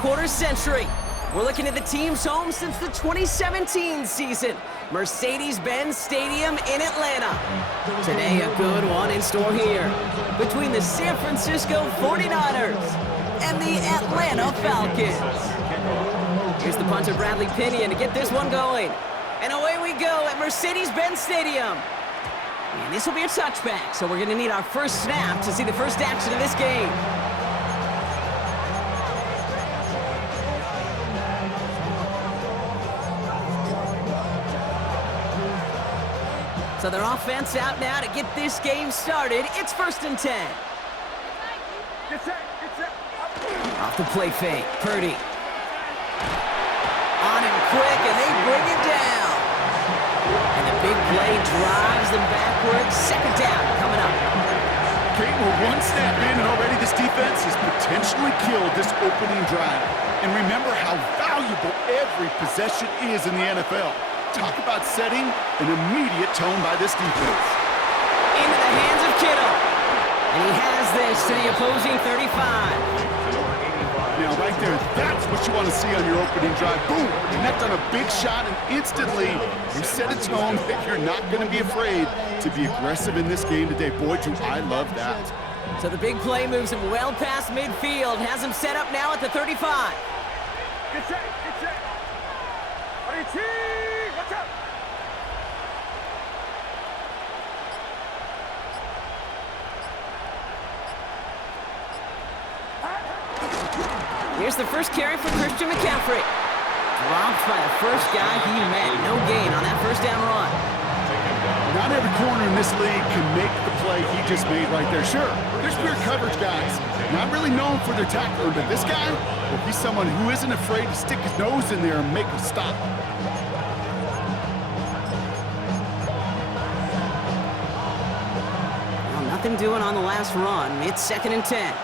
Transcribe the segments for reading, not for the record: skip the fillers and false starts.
quarter-century. We're looking at the team's home since the 2017 season, Mercedes-Benz Stadium in Atlanta. Today, a good one in store here between the San Francisco 49ers and the Atlanta Falcons. Here's the punter, Bradley Pinion, to get this one going. And away we go at Mercedes-Benz Stadium. And this will be a touchback, so we're going to need our first snap to see the first action of this game. So their offense out now to get this game started. It's 1st and 10. Off the play fake, Purdy. On him quick, and they bring him down. And the big play drives them backwards. 2nd down coming up. Kate, we're one snap in, and already this defense has potentially killed this opening drive. And remember how valuable every possession is in the NFL. Talk about setting an immediate tone by this defense. Into the hands of Kittle. And he has this to the opposing 35. Now, right there, that's what you want to see on your opening drive. Boom! Connect on a big shot, and instantly you set a tone that you're not going to be afraid to be aggressive in this game today. Boy, do I love that. So the big play moves him well past midfield. Has him set up now at the 35. Get set, get set. Watch out. Here's the first carry for Christian McCaffrey. Dropped by the first guy he met. No gain on that first down run. Not every corner in this league can make the play he just made right there. Sure, there's pure coverage guys. Not really known for their tackler, but this guy, well, he's someone who isn't afraid to stick his nose in there and make a stop. Well, nothing doing on the last run. It's 2nd and 10.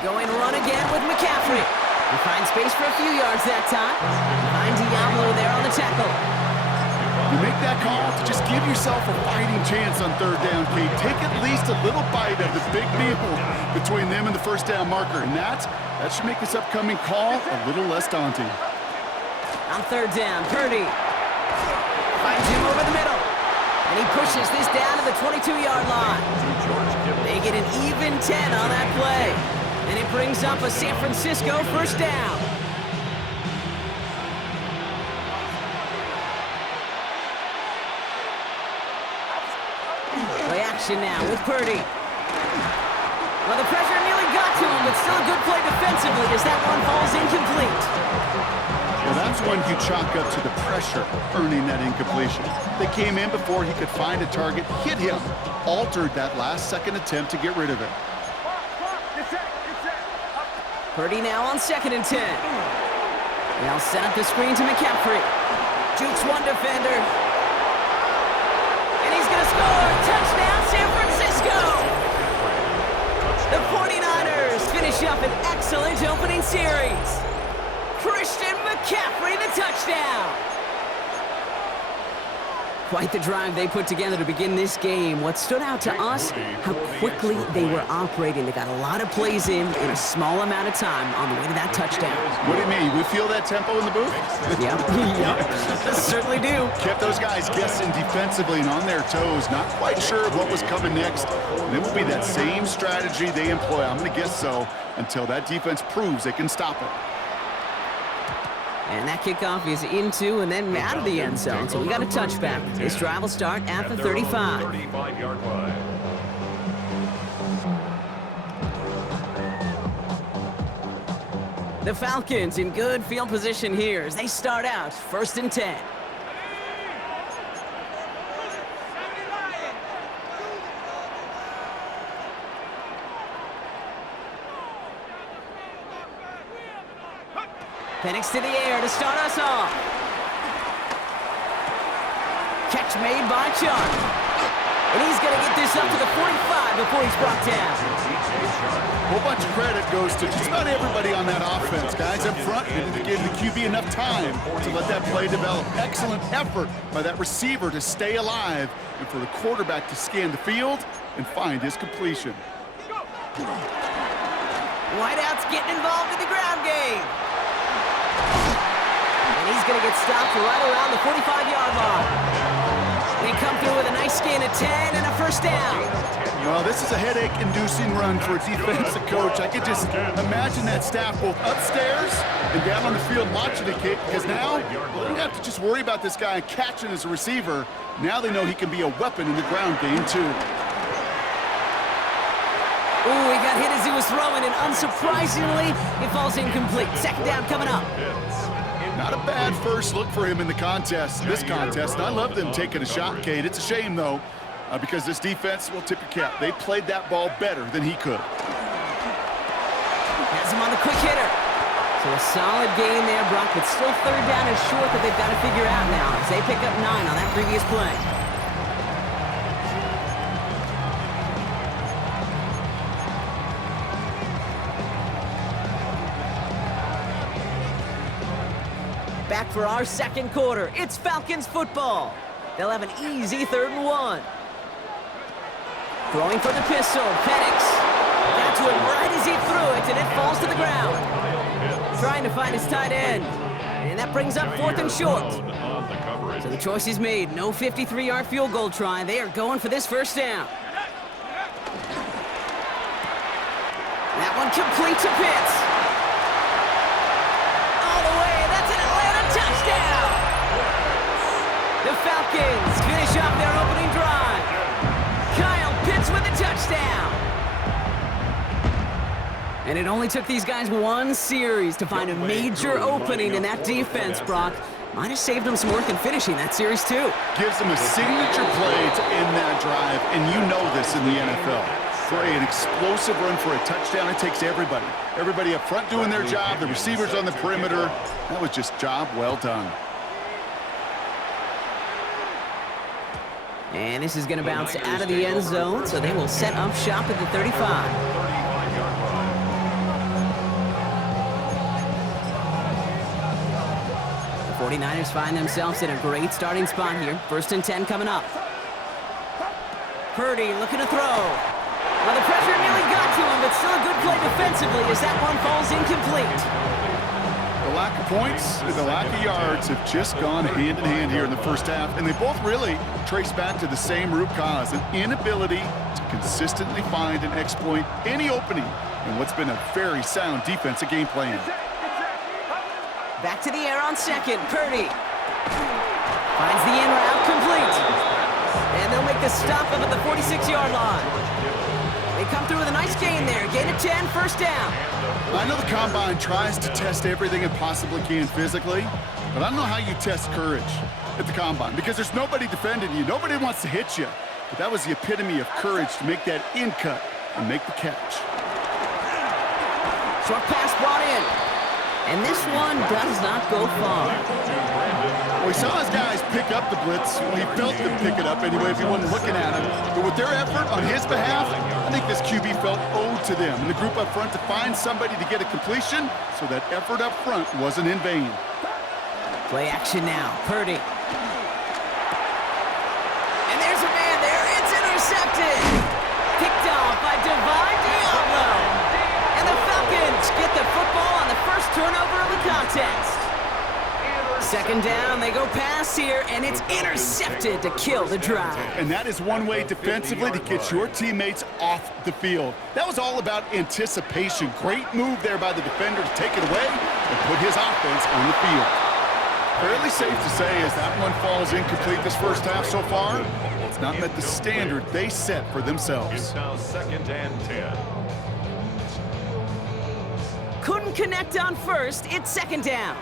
Going run again with McCaffrey. He finds space for a few yards that time. Behind Diablo there on the tackle. You make that call to just give yourself a fighting chance on 3rd down, Kate. Take at least a little bite of the big meal between them and the first down marker. And that should make this upcoming call a little less daunting. On 3rd down, Purdy finds him over the middle. And he pushes this down to the 22-yard line. They get an even 10 on that play. And it brings up a San Francisco 1st down. Play action now with Purdy. Well, the pressure nearly got to him, but still a good play defensively as that one falls incomplete. Well, that's when you chalk up to the pressure earning that incompletion. They came in before he could find a target, hit him, altered that last-second attempt to get rid of it. Purdy now on 2nd and 10. They'll set up the screen to McCaffrey. Jukes one defender. And he's going to score. Touchdown, San Francisco! The 49ers finish up an excellent opening series. Christian McCaffrey, the touchdown! Quite the drive they put together to begin this game. What stood out to us, how quickly they were operating. They got a lot of plays in a small amount of time on the way to that touchdown. What do you mean? We feel that tempo in the booth? Yep, certainly do. Kept those guys guessing defensively and on their toes, not quite sure of what was coming next. And it will be that same strategy they employ, I'm going to guess so, until that defense proves they can stop it. And that kickoff is into and then out of the end zone. So we got a touchback. This drive will start at the 35. 35-yard line. The Falcons in good field position here as they start out 1st and 10. Penix to the air to start us off. Catch made by Chuck. And he's going to get this up to the 45 before he's brought down. A whole bunch of credit goes to just about everybody on that offense. Guys up front, they didn't give the QB enough time to let that play develop. Excellent effort by that receiver to stay alive and for the quarterback to scan the field and find his completion. Whiteout's getting involved in the ground game. And he's going to get stopped right around the 45-yard line. They come through with a nice gain of 10 and a first down. Well, this is a headache-inducing run for a defensive coach. I could just imagine that staff both upstairs and down on the field watching the kick, because now they don't have to just worry about this guy catching as a receiver. Now they know he can be a weapon in the ground game, too. Ooh, he got hit as he was throwing, and unsurprisingly, it falls incomplete. Second down coming up. Not a bad first look for him in the contest, this contest. And I love them taking a shot, Kate. It's a shame, though, because this defense will tip your cap. They played that ball better than he could. Has him on the quick hitter. So a solid gain there, Brock, but still third down and short that they've got to figure out now as they pick up 9 on that previous play. Back for our second quarter. It's Falcons football. They'll have an easy 3rd and 1. Throwing for the pistol, Penix. Got to him right as he threw it, and it falls to the ground. Trying to find his tight end. And that brings up 4th and short. So the choice is made. No 53-yard field goal try. They are going for this first down. That one complete to Pitts. All the way. That's an Atlanta touchdown. The Falcons finish off their opening drive. Kyle Pitts with a touchdown. And it only took these guys one series to find a major opening in that defense, Brock. Might have saved them some work in finishing that series, too. Gives them a signature play to end that drive, and you know this in the NFL. For an explosive run for a touchdown, it takes everybody. Everybody up front doing their job, the receivers on the perimeter. That was just job well done. And this is going to bounce out of the end zone, so they will set up shop at the 35. The 49ers find themselves in a great starting spot here. 1st and 10 coming up. Purdy looking to throw. Well, the pressure nearly got to him, but still a good play defensively as that one falls incomplete. The lack of points and the lack of yards have just gone hand in hand here in the first half, and they both really trace back to the same root cause, an inability to consistently find and exploit any opening in what's been a very sound defensive game plan. Back to the air on second. Purdy finds the in route complete. And they'll make the stop up at the 46-yard line. They come through with a nice gain there. Gain of 10, first down. I know the Combine tries to test everything it possibly can physically, but I don't know how you test courage at the Combine, because there's nobody defending you. Nobody wants to hit you. But that was the epitome of courage to make that in cut and make the catch. Short pass brought in. And this one does not go far. Well, we saw his guys pick up the blitz. Well, he felt them pick it up anyway if he wasn't looking at him. But with their effort on his behalf, I think this QB felt owed to them and the group up front to find somebody to get a completion, so that effort up front wasn't in vain. Play action now. Purdy. And there's a man there. It's intercepted. Picked off by Divine Diablo. And the Falcons get the football on the first turnover of the contest. Second down, they go pass here, and it's intercepted to kill the drive. And that is one way defensively to get your teammates off the field. That was all about anticipation. Great move there by the defender to take it away and put his offense on the field. Fairly safe to say, as that one falls incomplete this first half so far, it's not met the standard they set for themselves. It's now 2nd and 10. Couldn't connect on first. It's second down.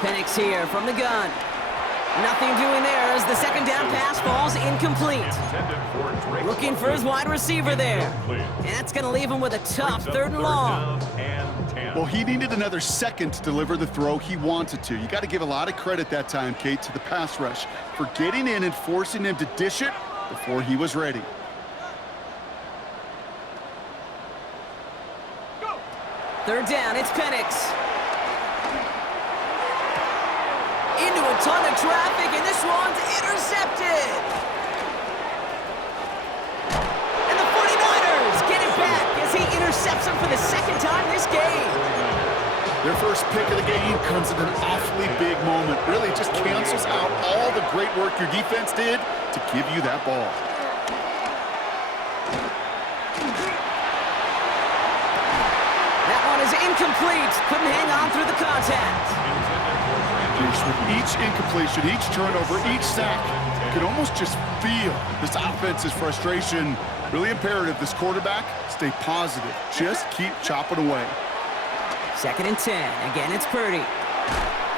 Penix here from the gun. Nothing doing there as the second down pass falls incomplete. Looking for his wide receiver there. And that's going to leave him with a tough 3rd and long. Well, he needed another second to deliver the throw he wanted to. You got to give a lot of credit that time, Kate, to the pass rush for getting in and forcing him to dish it before he was ready. Third down, it's Penix. into a ton of traffic, and this one's intercepted. And the 49ers get it back as he intercepts him for the second time this game. Their first pick of the game comes at an awfully big moment. Really just cancels out all the great work your defense did to give you that ball. That one is incomplete. Couldn't hang on through the contact. With each incompletion, each turnover, each sack, you can almost just feel this offense's frustration. Really imperative, this quarterback, stay positive. Just keep chopping away. 2nd and 10. Again, it's Purdy.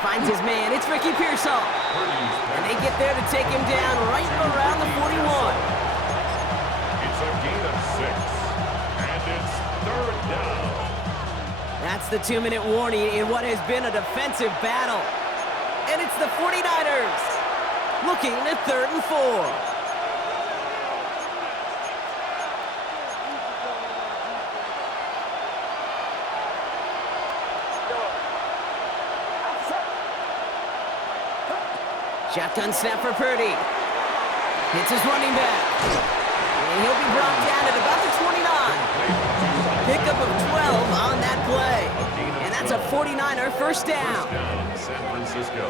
Finds his man. It's Ricky Pearsall. And they get there to take him down right around the 41. It's a gain of 6. And it's 3rd down. That's the 2-minute warning in what has been a defensive battle. And it's the 49ers looking at 3rd and 4. Shotgun snap for Purdy. Hits his running back. And he'll be brought down at about the 29. Pickup of 12 on that play. And that's a 49er first down. San Francisco.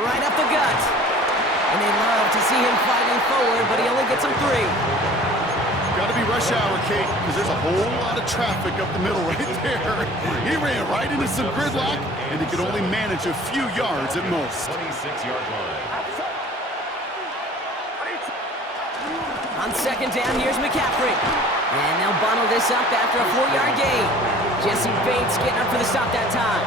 Right up the gut. And they love to see him fighting forward, but he only gets him 3. Got to be rush hour, Kate, because there's a whole lot of traffic up the middle right there. He ran right into some gridlock, and he could only manage a few yards at most. 26-yard line. On 2nd down, here's McCaffrey. And they'll bundle this up after a 4-yard gain. Jesse Bates getting up for the stop that time.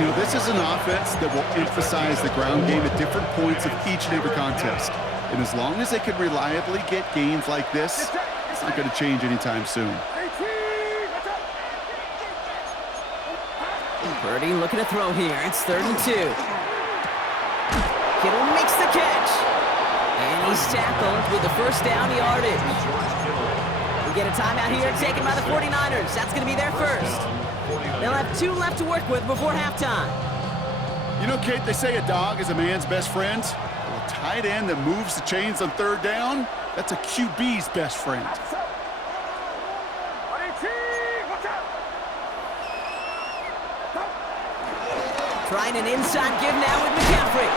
You know, this is an offense that will emphasize the ground game at different points of each and every contest. And as long as they can reliably get gains like this, it's not going to change anytime soon. Purdy looking to throw here. It's 3rd and 2. Kittle makes the catch. And he's tackled with the first down yardage. We get a timeout here taken by the 49ers. That's going to be their first. They'll have 2 left to work with before halftime. You know, Kate, they say a dog is a man's best friend. Well, a tight end that moves the chains on 3rd down, that's a QB's best friend. Trying an inside give now with McCaffrey.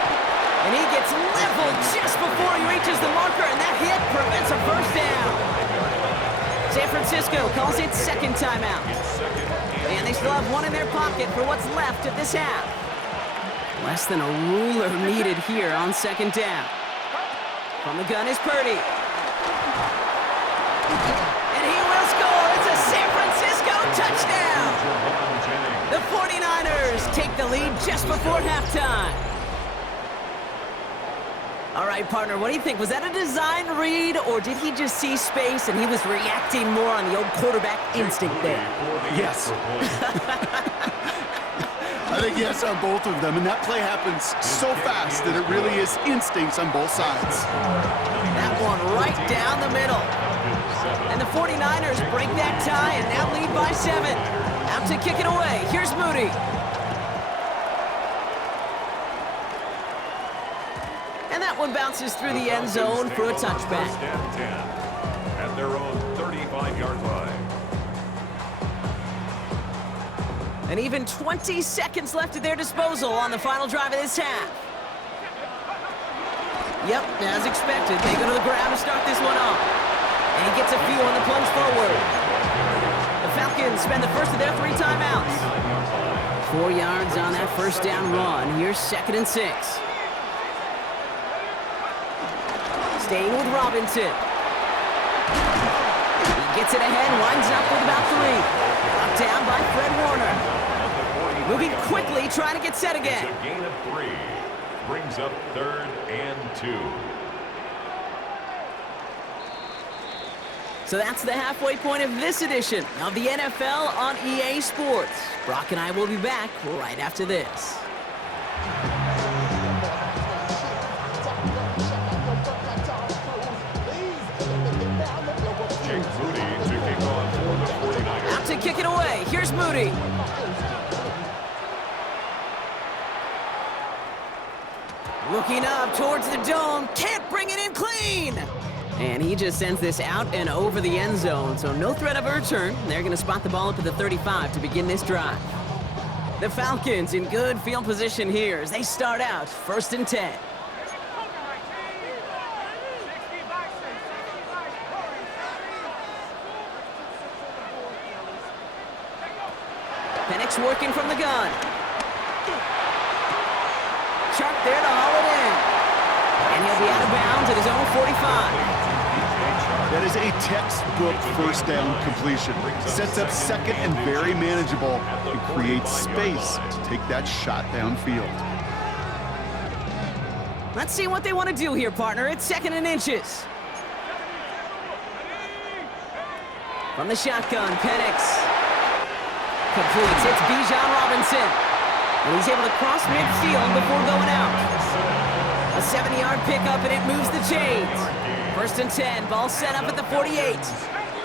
And he gets leveled just before he reaches the marker, and that hit prevents a first down. San Francisco calls it 2nd timeout. And they still have 1 in their pocket for what's left of this half. Less than a ruler needed here on 2nd down. From the gun is Purdy. And he will score. It's a San Francisco touchdown. The 49ers take the lead just before halftime. All right, partner, what do you think? Was that a design read, or did he just see space and he was reacting more on the old quarterback instinct there? Yes. I think yes on both of them, and that play happens so fast that it really is instincts on both sides. That one right down the middle. And the 49ers break that tie and now lead by 7. Out to kick it away. Here's Moody. And that one bounces through the end zone for a touchback. First and 10 at their own 35-yard line. And even 20 seconds left at their disposal on the final drive of this half. Yep, as expected, they go to the ground to start this one off. And he gets a few on the plunge forward. The Falcons spend the first of their 3 timeouts. 4 yards on that first down run. Here's 2nd and 6. Staying with Robinson. He gets it ahead, winds up with about 3. Brought down by Fred Warner. Moving quickly, trying to get set again. It's a gain of 3. Brings up 3rd and 2. So that's the halfway point of this edition of the NFL on EA Sports. Brock and I will be back right after this. Moody. Looking up towards the dome, can't bring it in clean! And he just sends this out and over the end zone, so no threat of a return. They're going to spot the ball up at the 35 to begin this drive. The Falcons in good field position here as they start out 1st and 10. Penix working from the gun. Sharp there to haul it in. And he'll be out of bounds at his own 45. That is a textbook first down completion. Sets up second and very manageable and creates space to take that shot downfield. Let's see what they want to do here, partner. It's 2nd and inches. From the shotgun, Penix completes. It's Bijan Robinson. And he's able to cross midfield before going out. A 70-yard pickup, and it moves the chains. 1st and 10, ball set up at the 48.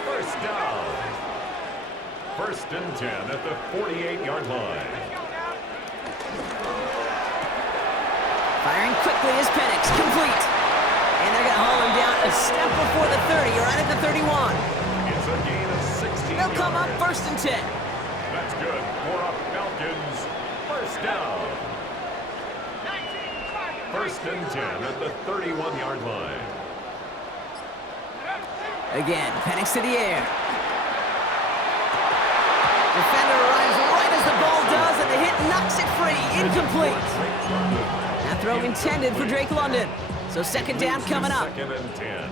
First down. 1st and 10 at the 48-yard line. Firing quickly is Penix, complete. And they're going to haul him down a step before the 30, right at the 31. It's a gain of 16 They'll come up yards. 1st and 10. That's good for a Falcons. First down. 1st and 10 at the 31-yard line. Again, Penix to the air. Defender arrives right as the ball does, and the hit knocks it free. Incomplete. That throw intended for Drake London. So 2nd down coming up. 2nd and 10.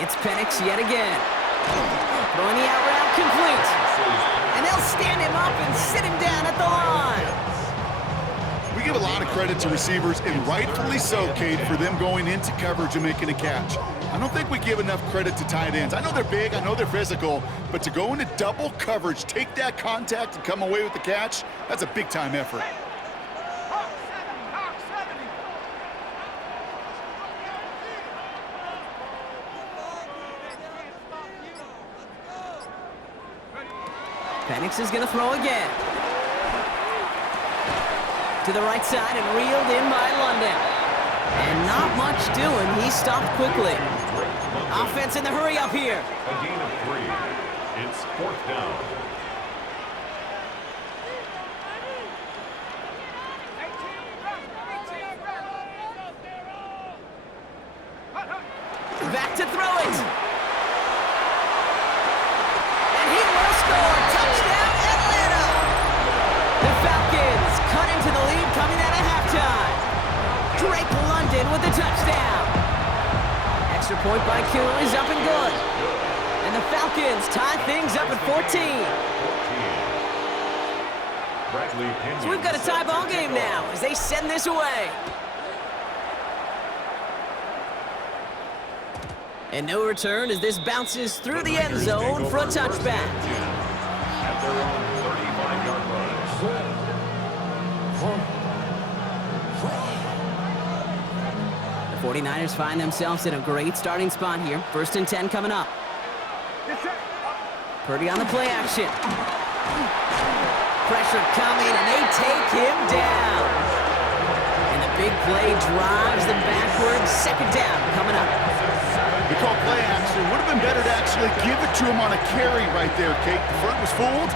It's Penix yet again. Throwing the out route complete. And they'll stand him up and sit him down at the line. We give a lot of credit to receivers, and rightfully so, Kate, for them going into coverage and making a catch. I don't think we give enough credit to tight ends. I know they're big, I know they're physical, but to go into double coverage, take that contact, and come away with the catch, that's a big-time effort. Penix is going to throw again. To the right side and reeled in by London. And not much doing. He stopped quickly. Offense in the hurry up here. A gain of 3. It's 4th down. Back to throw it. And he will score. Touchdown, Atlanta. The Falcons cut into the lead coming out of halftime. Drake London with the touchdown. Extra point by Kuhn is up and good. And the Falcons tie things up at 14. So we've got a tie ball game now as they send this away. And no return as this bounces through the end zone for a touchback. At their own 35-yard line. The 49ers find themselves in a great starting spot here. 1st and 10 coming up. Purdy on the play action. Pressure coming, and they take him down. And the big play drives them backwards. 2nd down coming up. We call play action. Would have been better to actually give it to him on a carry right there, Kate. Furt was fooled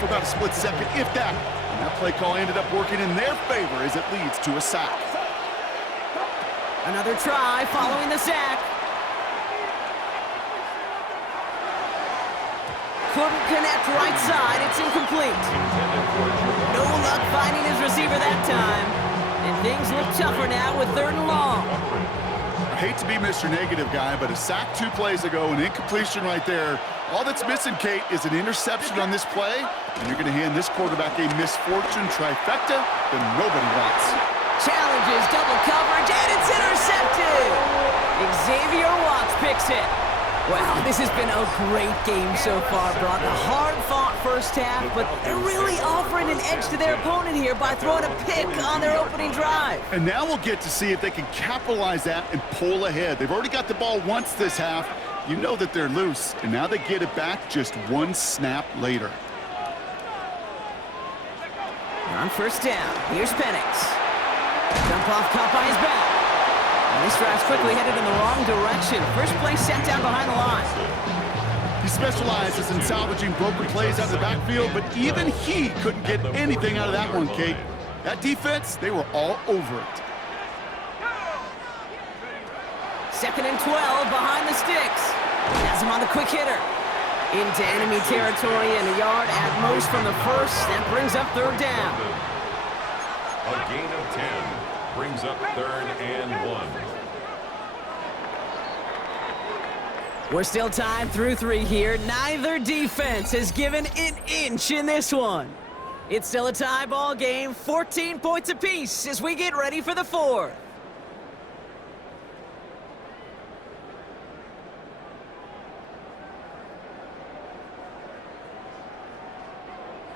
for about a split second, if that. And that play call ended up working in their favor as it leads to a sack. Another try following the sack. Couldn't connect right side. It's incomplete. No luck finding his receiver that time. And things look tougher now with 3rd and long. I hate to be Mr. Negative guy, but a sack 2 plays ago, an incompletion right there. All that's missing, Kate, is an interception on this play, and you're going to hand this quarterback a misfortune trifecta that nobody wants. Challenges double coverage, and it's intercepted! Xavier Watts picks it. Wow, this has been a great game so far, Brock. A hard-fought first half, but they're really offering an edge to their opponent here by throwing a pick on their opening drive. And now we'll get to see if they can capitalize that and pull ahead. They've already got the ball once this half. You know that they're loose, and now they get it back just one snap later. On first down, here's Penix. Jump off, caught by his back. And this drive's quickly headed in the wrong direction. First play set down behind the line. He specializes in salvaging broken plays out of the backfield, but even he couldn't get anything out of that one, Kate. That defense, they were all over it. 2nd and 12 behind the sticks. Has him on the quick hitter. Into enemy territory and a yard at most from the first. That brings up 3rd down. A gain of 10 brings up 3rd and 1. We're still tied through 3 here. Neither defense has given an inch in this one. It's still a tie ball game, 14 points apiece as we get ready for the 4th.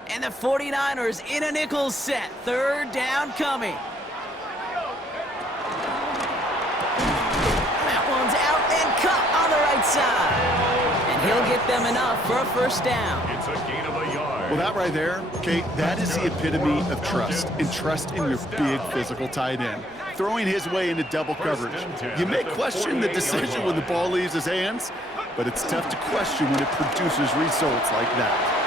And the 49ers in a nickel set. 3rd down coming. That one's out and cut on the right side. And he'll get them enough for a first down. It's a gain of a yard. Well, that right there, Kate, that is the epitome of trust. And trust in your big physical tight end. Throwing his way into double coverage. You may question the decision when the ball leaves his hands, but it's tough to question when it produces results like that.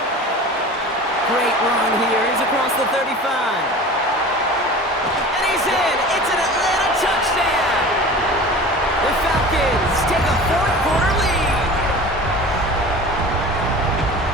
Great run here. He's across the 35. And he's in. It's an Atlanta touchdown. The Falcons take a 4th quarter lead.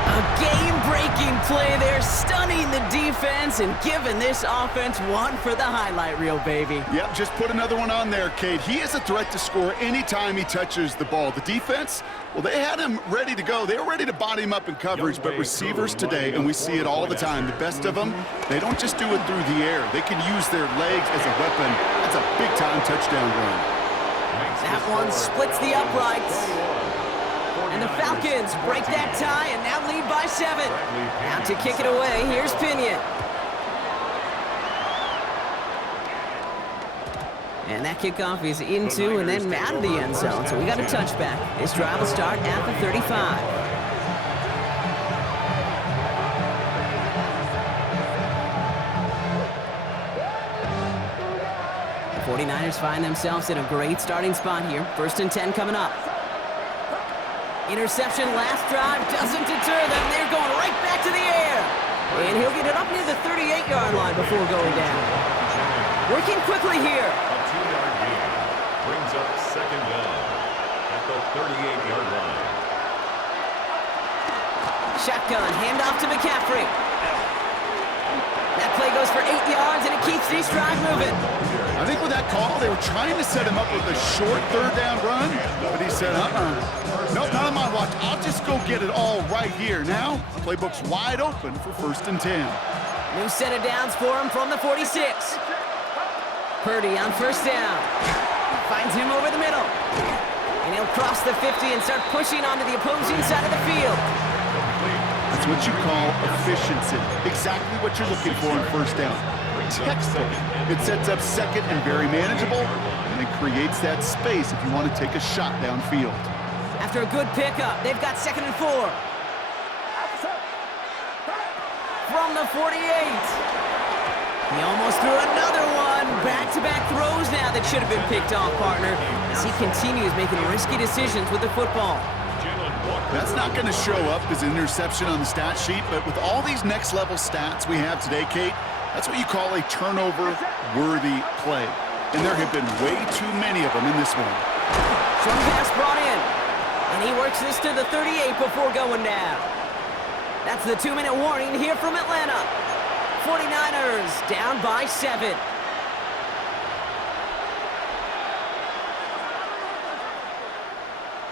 A game-breaking play there, stunning the defense and giving this offense one for the highlight reel, baby. Yep, just put another one on there, Kate. He is a threat to score anytime he touches the ball. The defense, well, they had him ready to go. They were ready to body him up in coverage, but receivers today, and we see it all the time, the best of them, they don't just do it through the air. They can use their legs as a weapon. That's a big-time touchdown run. That one splits the uprights. And the Falcons break that tie and now lead by 7. Out to kick it away, here's Pinion. And that kickoff is into and then out of the end zone, so we got a touchback. This drive will start at the 35. 49ers find themselves in a great starting spot here. 1st and 10 coming up. Interception last drive doesn't deter them. They're going right back to the air. And he'll get it up near the 38-yard line before going down. Working quickly here. A 2-yard gain brings up 2nd down at the 38-yard line. Shotgun, handoff to McCaffrey. That play goes for 8 yards, and it keeps this drive moving. I think with that call, they were trying to set him up with a short 3rd down run, but he said, nope, not on my watch. I'll just go get it all right here. Now, playbook's wide open for 1st and 10. New set of downs for him from the 46. Purdy on 1st down. Finds him over the middle. And he'll cross the 50 and start pushing onto the opposing side of the field. That's what you call efficiency. Exactly what you're looking for in 1st down. Textbook. It sets up 2nd and very manageable, and it creates that space if you want to take a shot downfield. After a good pickup, they've got 2nd and 4. From the 48. He almost threw another one. Back-to-back throws now that should have been picked off, partner, as he continues making risky decisions with the football. That's not going to show up as an interception on the stat sheet, but with all these next-level stats we have today, Kate, that's what you call a turnover-worthy play. And there have been way too many of them in this one. Short pass brought in. And he works this to the 38 before going down. That's the 2-minute warning here from Atlanta. 49ers down by 7.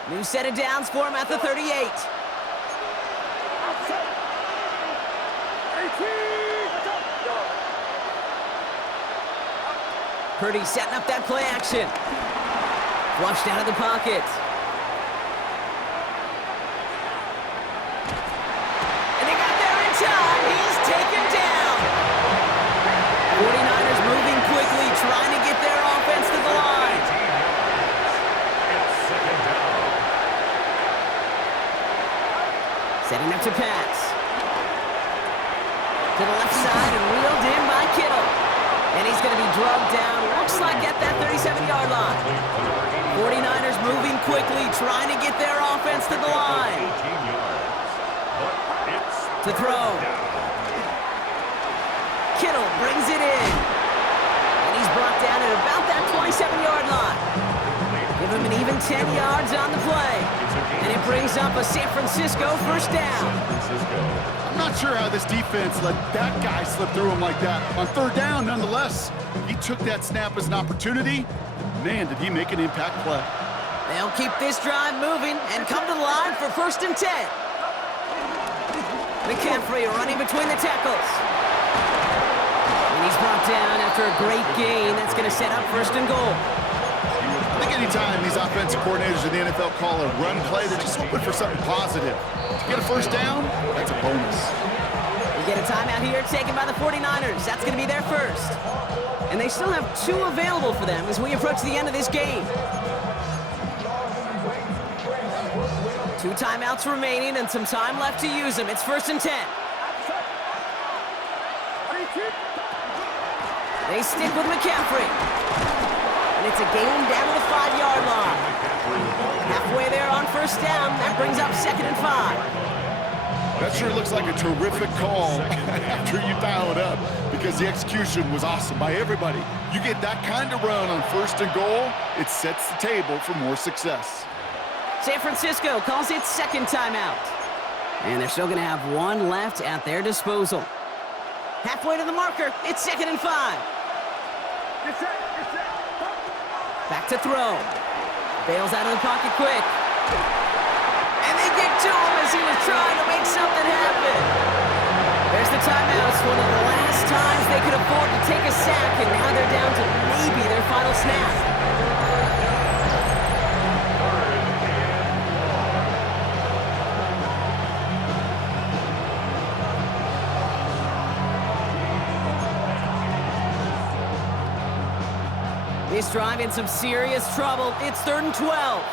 New set of downs for him at the 38. Purdy setting up that play action. Flushed out of the pocket. And they got there in time. He's taken down. 49ers moving quickly, trying to get their offense to the line. It's 2nd down. To the left side and wheeled in by Kittle. And he's going to be drugged down, looks like at that 37-yard line. 49ers moving quickly, trying to get their offense to the line. To throw. Kittle brings it in. And he's brought down at about that 27-yard line. Give him an even 10 yards on the play. And it brings up a San Francisco first down. I'm not sure how this defense let that guy slip through him like that. On third down, nonetheless, he took that snap as an opportunity. Man, did he make an impact play. They'll keep this drive moving and come to the line for 1st and 10. McCaffrey running between the tackles. And he's brought down after a great gain. That's going to set up 1st and goal. I think anytime these offensive coordinators in the NFL call a run play, they're just hoping for something positive. To get a first down, that's a bonus. We get a timeout here taken by the 49ers. That's going to be their first. And they still have 2 available for them as we approach the end of this game. 2 timeouts remaining and some time left to use them. It's 1st and 10. They stick with McCaffrey. And it's a gain down to the 5-yard line. Halfway there on 1st down. That brings up 2nd and 5. That sure looks like a terrific call after you dial it up, because the execution was awesome by everybody. You get that kind of run on 1st and goal, it sets the table for more success. San Francisco calls it 2nd timeout. And they're still going to have 1 left at their disposal. Halfway to the marker, it's 2nd and 5. Back to throw. Bails out of the pocket quick. And they get to him as he was trying to make something happen. There's the timeout. It's one of the last times they could afford to take a sack, and now they're down to maybe their final snap. This drive in some serious trouble. It's 3rd and 12.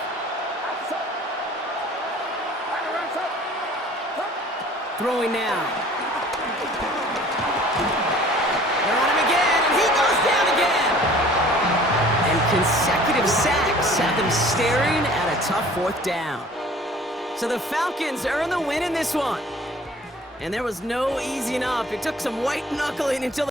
Throwing now. They're on him again, and he goes down again. And consecutive sacks have them staring at a tough 4th down. So the Falcons earn the win in this one. And there was no easing up. It took some white knuckling until